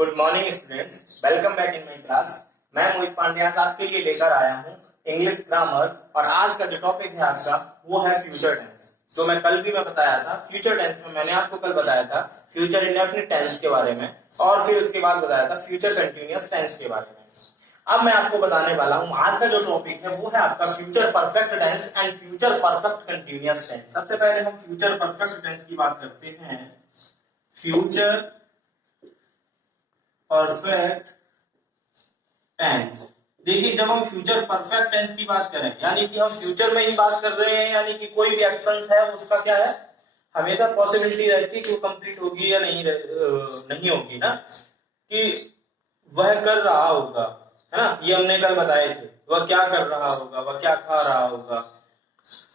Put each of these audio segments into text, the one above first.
Good morning students, welcome back in my class. मैं मोहित पांडे आज आपके लिए लेकर आया हूँ इंग्लिश ग्रामर। और आज का जो टॉपिक है आपका वो है फ्यूचर टेंस। जो मैं कल भी बताया था, फ्यूचर टेंस में मैंने आपको कल बताया था फ्यूचर इंडेफिनिट टेंस के बारे में, और फिर उसके बाद बताया था फ्यूचर कंटिन्यूअस टेंस के बारे में। अब मैं आपको बताने वाला हूँ आज का जो टॉपिक है वो है आपका future perfect tense and future perfect continuous tense. सबसे पहले हम फ्यूचर परफेक्ट टेंस की बात करते हैं। Future perfect tense. देखिए, जब हम फ्यूचर परफेक्ट टेंस की बात करें यानी कि हम फ्यूचर में ही बात कर रहे हैं, यानी कि कोई भी एक्शन है उसका क्या है, हमेशा पॉसिबिलिटी रहती है कि वो कंप्लीट होगी या नहीं होगी ना, कि वह कर रहा होगा, है ना। ये हमने कल बताए थे, वह क्या कर रहा होगा, वह क्या खा रहा होगा,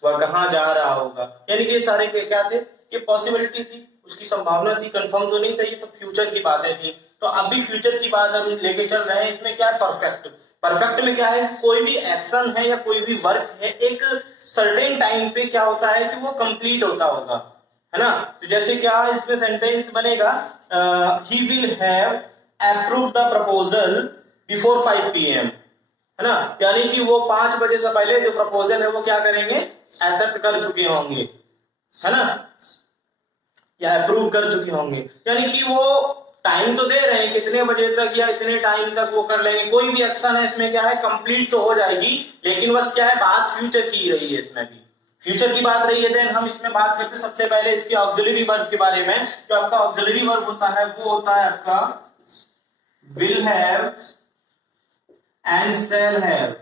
वह कहाँ जा रहा होगा, यानी कि ये सारे क्या थे, ये पॉसिबिलिटी थी, उसकी संभावना थी, कंफर्म तो नहीं था, ये सब फ्यूचर की बातें थी। तो अभी फ्यूचर की बात हम लेके चल रहे हैं। इसमें क्या है, परफेक्ट। परफेक्ट में क्या है, कोई भी एक्शन है या कोई भी वर्क है एक सर्टेन टाइम पे क्या होता है कि वो कंप्लीट होता होगा, है ना। तो जैसे क्या इसमें सेंटेंस बनेगा, he will have approve the proposal before 5 PM, है ना। यानी कि वो 5 बजे से पहले जो प्रपोजल है वो क्या करेंगे, एक्सेप्ट कर चुके होंगे, है ना, या अप्रूव कर चुके होंगे। यानी कि वो टाइम तो दे रहे हैं, कितने बजे तक या इतने टाइम तक वो कर लेंगे। कोई भी एक्शन है इसमें क्या है, कंप्लीट तो हो जाएगी, लेकिन बस क्या है, बात फ्यूचर की रही है, इसमें भी फ्यूचर की बात रही है। देन हम इसमें बात करते हैं सबसे पहले इसके ऑक्सिलरी वर्ब के बारे में। जो आपका ऑक्सिलरी वर्ब होता है वो होता है आपका will have and shall have.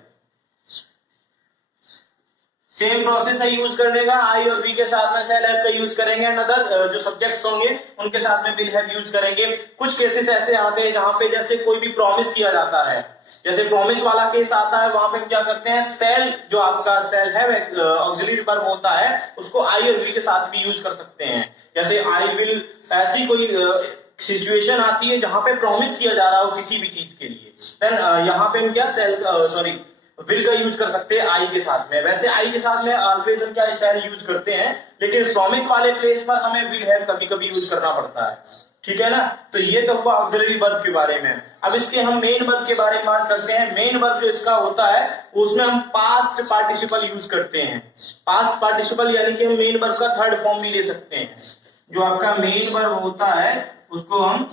Same process है यूज करने का, आई और वी के साथ में शैल हैव का यूज करेंगे, अदर जो सब्जेक्ट्स होंगे उनके साथ में विल हैव यूज करेंगे। कुछ केसेस ऐसे आते हैं जहां पे जैसे कोई भी प्रॉमिस किया जाता है, जैसे प्रॉमिस वाला केस आता है, वहां पे हम क्या करते हैं, शैल जो आपका शैल हैव ऑक्सिलरी वर्ब होता है उसको आई और वी के साथ भी यूज कर सकते हैं। जैसे आई विल, ऐसी कोई सिचुएशन आती है जहां पे प्रॉमिस किया जा रहा हो किसी भी चीज के लिए, देन यहाँ पे हम क्या विल का यूज कर सकते हैं आई के साथ में। वैसे आई के साथ में ऑलवेज हम क्या शैल यूज करते हैं, लेकिन प्रॉमिस वाले प्लेस पर हमें विल हैव कभी कभी यूज करना पड़ता है, ठीक है ना। तो ये तो हुआ ऑक्सिलरी वर्ब के बारे में। अब इसके हम मेन वर्ब के बारे में बात करते हैं। मेन वर्ब जो इसका होता है उसमें हम पास्ट पार्टिसिपल यूज करते हैं। पास्ट पार्टिसिपल यानी कि हम मेन वर्ब का थर्ड फॉर्म भी ले सकते हैं। जो आपका मेन वर्ब होता है उसको हम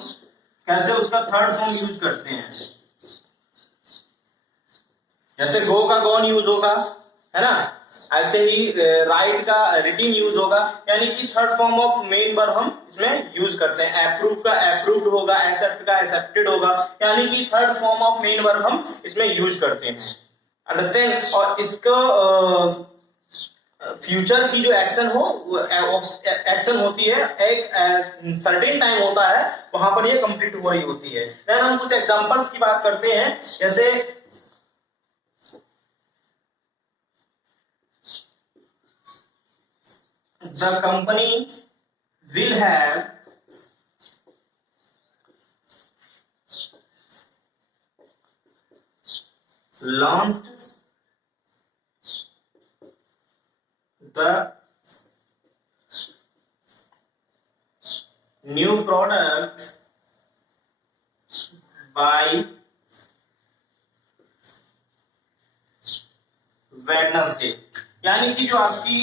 कैसे उसका थर्ड फॉर्म यूज करते हैं, जैसे गो का गॉन यूज होगा, है ना, ऐसे ही राइट का रिटिन यूज होगा। यानी कि third form of main verb हम इसमें यूज करते हैं। अप्रूव का अप्रूव्ड होगा, एक्सेप्ट का एक्सेप्टेड होगा, यानी कि third form of main verb हम इसमें यूज करते हैं, अंडरस्टैंड। और इसको फ्यूचर की जो एक्शन हो, एक्शन होती है एक सर्टेन टाइम होता है, वहां पर ये कंप्लीट हो रही होती है। देन हम कुछ एग्जांपल्स की बात करते हैं। जैसे the company will have launched the new product by Wednesday। यानी कि जो आपकी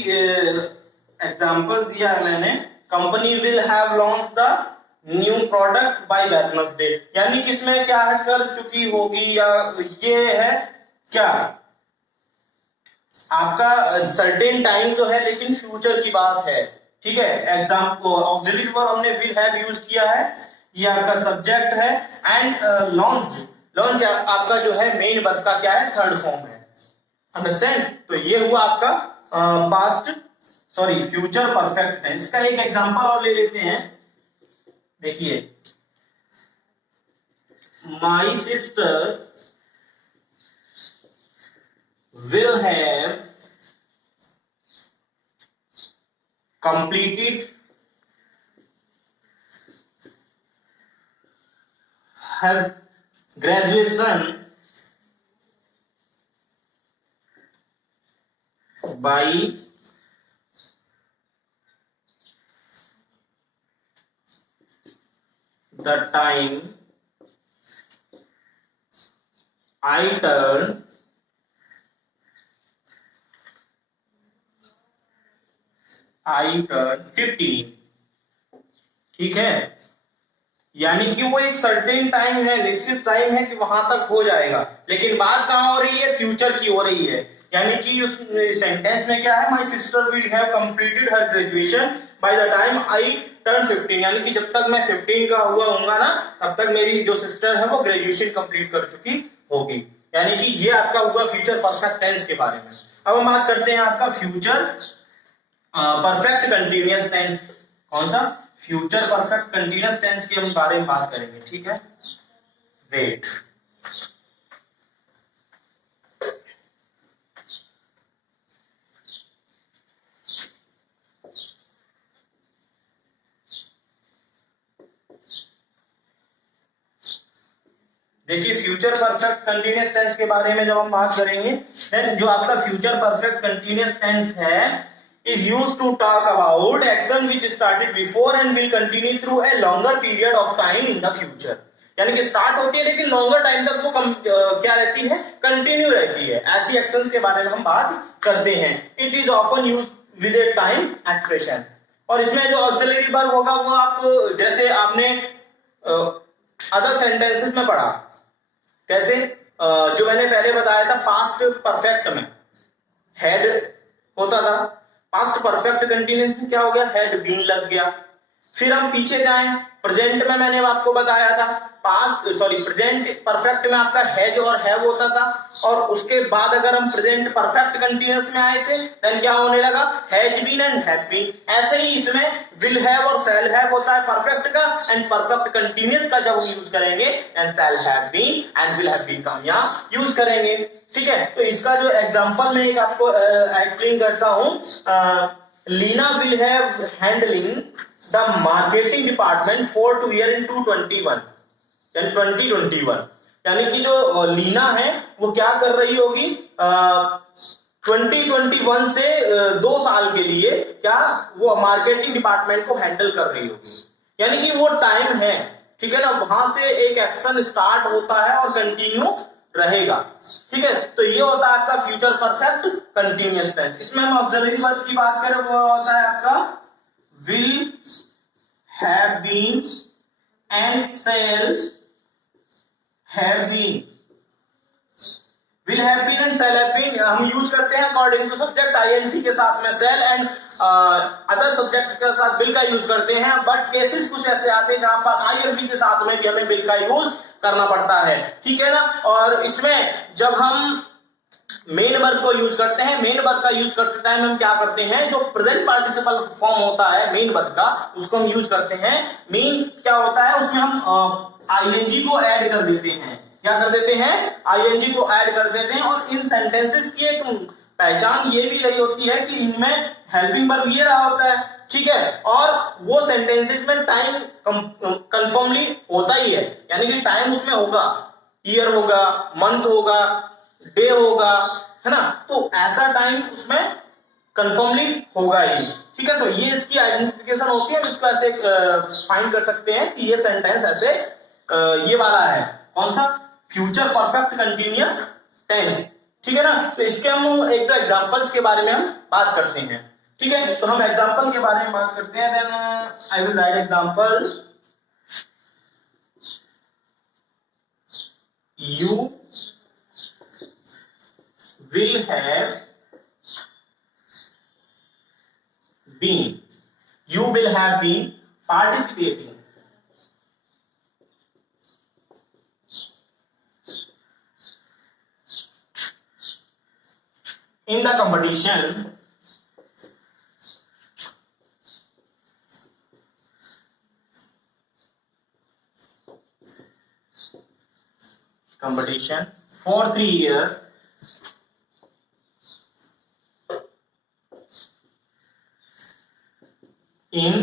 एग्जाम्पल दिया है मैंने, company will have launch the new product bye Wednesday, यानी कि इसमें क्या है, कर चुकी होगी, या ये है क्या आपका सर्टेन टाइम तो है लेकिन फ्यूचर की बात है, ठीक है। एग्जाम्पल ऑक्सिलरी वर्ब हमने विल हैव यूज किया है, ये आपका सब्जेक्ट है। एंड लॉन्च, लॉन्च आपका जो है मेन वर्ब का क्या है, थर्ड फॉर्म है, अंडरस्टैंड। तो ये हुआ आपका फ्यूचर परफेक्ट टेंस। इसका एक एग्जांपल और ले लेते हैं। देखिए, my sister will have completed her graduation by the time I turn 15। ठीक है, यानी कि वो एक सर्टेन टाइम है, निश्चित टाइम है कि वहां तक हो जाएगा, लेकिन बात कहां हो रही है, फ्यूचर की हो रही है। यानी कि उस सेंटेंस में क्या है, my sister will have completed her graduation by the time I turn 15, यानी कि जब तक मैं 15 का हुआ होऊंगा ना, तब तक मेरी जो सिस्टर है वो ग्रेजुएशन कंप्लीट कर चुकी होगी। यानी कि ये आपका हुआ फ्यूचर परफेक्ट टेंस के बारे में। अब हम बात करते हैं आपका फ्यूचर परफेक्ट कंटिन्यूअस टेंस। कौन सा, फ्यूचर परफेक्ट कंटिन्यूअस टेंस के हम बारे में बात करेंगे। ठीक है, वेट, देखिए फ्यूचर परफेक्ट कंटिन्यूअस टेंस के बारे में जब हम बात करेंगे, देन जो आपका फ्यूचर परफेक्ट कंटिन्यूअस टेंस है is used to talk about action which started before and will continue through a longer period of time in the future। यानी कि स्टार्ट होती है लेकिन लॉन्गर टाइम तक वो क्या रहती है, कंटिन्यू रहती है। ऐसी एक्शंस के बारे में हम बात करते हैं। It is often use with A time expression, और इसमें जो ऑक्सिलरी वर्ब होगा वो आप जैसे आपने अदर सेंटेंसेस में पढ़ा, कैसे जो मैंने पहले बताया था, पास्ट परफेक्ट में हैड होता था, पास्ट परफेक्ट कंटिन्यूअस में क्या हो गया, हैड बीन लग गया। फिर हम पीछे जाएं, प्रेजेंट में मैंने आपको बताया था, प्रेजेंट परफेक्ट में आपका हैज और हैव होता था, और उसके बाद अगर हम प्रेजेंट परफेक्ट कंटिन्यूअस में आए थे, देन क्या होने लगा, has been and have been. ऐसे ही इसमें विल हैव और शैल हैव होता है परफेक्ट का, एंड परफेक्ट कंटिन्यूअस का जब हम यूज करेंगे, and shall have been and will have been का यहाँ यूज करेंगे। ठीक है, तो इसका जो एग्जाम्पल मैं एक आपको एक्सप्लेन करता हूं। Leena will have handling the marketing department for 2 years in 2021। यानी कि जो लीना है वो क्या कर रही होगी, 2021 से 2 साल के लिए क्या वो मार्केटिंग डिपार्टमेंट को हैंडल कर रही होगी। यानी कि वो टाइम है, ठीक है ना, वहां से एक एक्शन स्टार्ट होता है और कंटिन्यू रहेगा। ठीक है, तो ये होता है आपका फ्यूचर परफेक्ट कंटिन्यूअस टेंस। इसमें हम ऑक्सिलरी वर्ब की बात करें, वो होता है आपका will have been and shall have been. Will have been and shall have been हम यूज करते हैं अकॉर्डिंग टू सब्जेक्ट, आईएनजी के साथ में शैल एंड अदर सब्जेक्ट्स के साथ विल का यूज करते हैं। बट केसेस कुछ ऐसे आते हैं जहां पर आईएनजी के साथ में भी हमें विल का यूज करना पड़ता है। ठीक है ना, और इसमें जब हम मेन वर्ब को यूज करते हैं, मेन वर्ब का यूज करते टाइम हम क्या करते हैं, जो प्रेजेंट पार्टिसिपल फॉर्म होता है मेन वर्ब का, उसको हम यूज करते हैं। मेन क्या होता है, उसमें हम आईएनजी को ऐड कर देते हैं। क्या कर देते हैं, आईएनजी को ऐड कर देते हैं। और इन सेंटेंसेस की एक पहचान ये भी रही होती है कि इनमें हेल्पिंग वर्ब ये रहा होता है। ठीक है, और वो सेंटेंसेस में टाइम कंफर्मली होता ही है, यानी कि टाइम उसमें होगा, ईयर होगा, मंथ होगा, डे होगा, है ना, तो ऐसा टाइम उसमें कंफर्मली होगा ही। ठीक है, तो ये इसकी आइडेंटिफिकेशन होती है, इसको ऐसे फाइंड कर सकते हैं कि ये सेंटेंस ऐसे ये वाला है, कौन सा, फ्यूचर परफेक्ट कंटिन्यूअस टेंस। ठीक है ना, तो इसके हम एक दो एग्जांपल्स के बारे में हम बात करते हैं। ठीक है, तो हम एग्जांपल के बारे में बात करते हैं। Then I will write example, you will have been, you will have been participating in the competition for 3 years in,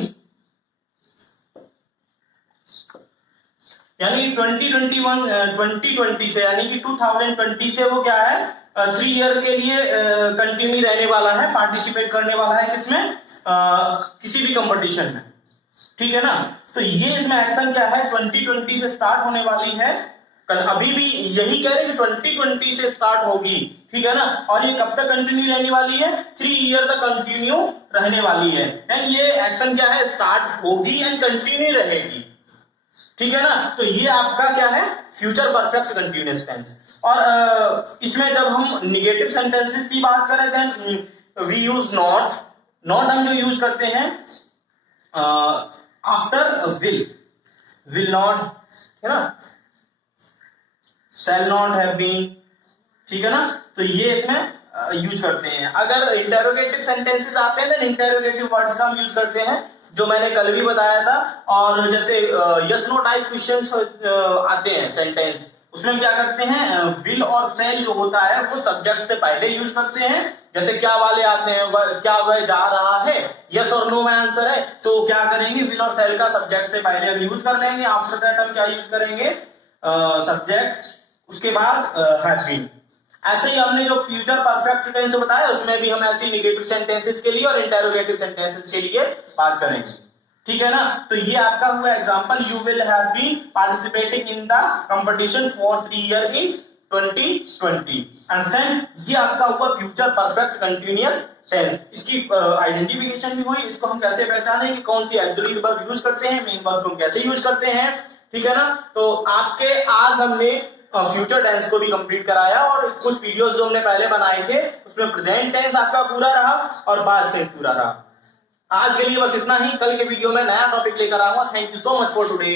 यानी 2020 से, यानी कि 2020 से वो क्या है, 3 ईयर के लिए कंटिन्यू रहने वाला है, पार्टिसिपेट करने वाला है किसमें, किसी भी कंपटीशन में। ठीक है ना, तो ये इसमें एक्शन क्या है, 2020 से स्टार्ट होने वाली है अभी भी यही कह रहे हैं कि 2020 से स्टार्ट होगी, ठीक है ना, और ये कब तक कंटिन्यू रहने वाली है, 3 ईयर तक कंटिन्यू रहने वाली है। ये एक्शन क्या है, स्टार्ट होगी एंड कंटिन्यू रहेगी, ठीक है ना। तो ये आपका क्या है, फ्यूचर परफेक्ट कंटिन्यूअस टेंस। और इसमें जब हम निगेटिव सेंटेंसेस की बात करें then we use not. Not हम जो यूज करते हैं आफ्टर विल नॉट, है ना, shall not have been, ठीक है ना, तो ये इसमें यूज करते हैं। अगर इंटेरोगेटिव सेंटेंसेस आते हैं ना, इंटेरोगेटिव वर्ड्स का हम यूज करते हैं, जो मैंने कल भी बताया था। और जैसे यस नो टाइप क्वेश्चंस आते हैं सेंटेंस, उसमें क्या करते हैं, विल और सेल जो होता है वो सब्जेक्ट से पहले यूज करते हैं। जैसे क्या वाले आते हैं, क्या वह जा रहा है, यस और नो में आंसर है, तो क्या करेंगे, विल और सेल का सब्जेक्ट से पहले हम यूज कर लेंगे। आफ्टर दैट हम क्या यूज करेंगे, सब्जेक्ट, उसके बाद हैव बीन। ऐसे ही हमने जो फ्यूचर परफेक्ट टेंस बताया उसमें भी हम ऐसे निगेटिव सेंटेंसेस के लिए और इंटेरोगेटिव सेंटेंसेस के लिए बात करेंगे, ठीक है ना। तो ये आपका हुआ example, you will have been participating in the competition for 3 year in 2020। Understand, ये आपका हुआ फ्यूचर परफेक्ट कंटिन्यूअस टेंस। इसकी आइडेंटिफिकेशन भी हुई, इसको हम कैसे पहचानें कि कौन सी ऑक्सिलरी वर्ब यूज करते हैं, मेन वर्ब को कैसे यूज करते हैं, ठीक है ना। तो आपके आज हमने फ्यूचर टेंस को भी कंप्लीट कराया, और कुछ वीडियोस जो हमने पहले बनाए थे उसमें प्रेजेंट टेंस आपका पूरा रहा और पास्ट टेंस पूरा रहा। आज के लिए बस इतना ही, कल के वीडियो में नया टॉपिक लेकर आऊंगा। Thank you so much for today.